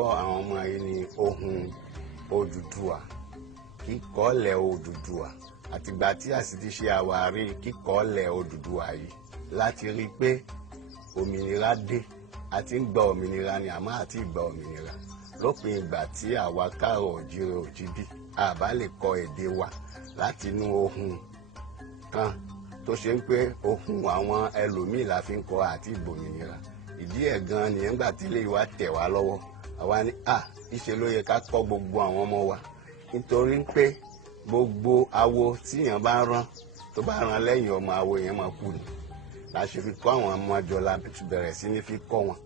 kọ́ àwọn ọmọ yìí ní ohùn Odùduwà, kíkọ́lẹ̀ Odùduwà. Àtìgbà tí a sì ti ṣe àwárí kíkọ́lẹ̀ Odùduwà yìí láti rí i pé òmìnira dé. A ti ń gba òmìnira ni àmọ́ àti ìgbà òmìnira. Lópin ìgbà tí àwa káàrọ̀ òjíire òjíbí a bá lè kọ èdè wa láti inú ohùn kan tó ṣe ń pé ohùn àwọn ẹlòmíì la fi ń kọ àti ìgbòmìnira. Ìdí ẹ̀ gan ni nígbà tí ilé wa tẹ̀ wá lọ́wọ́ àwa ní ìṣe ló yẹ ká kọ́ gbogbo àwọn ọmọ wa, nítorí pé gbogbo awo tíyàn bá rán tó bá rán lẹ́yìn ọmọ awo yẹn máa kú ni. La ṣe fi kọ́ àwọn ọmọ àjọ la bẹ̀rẹ̀ sí ní fi kọ́ wọn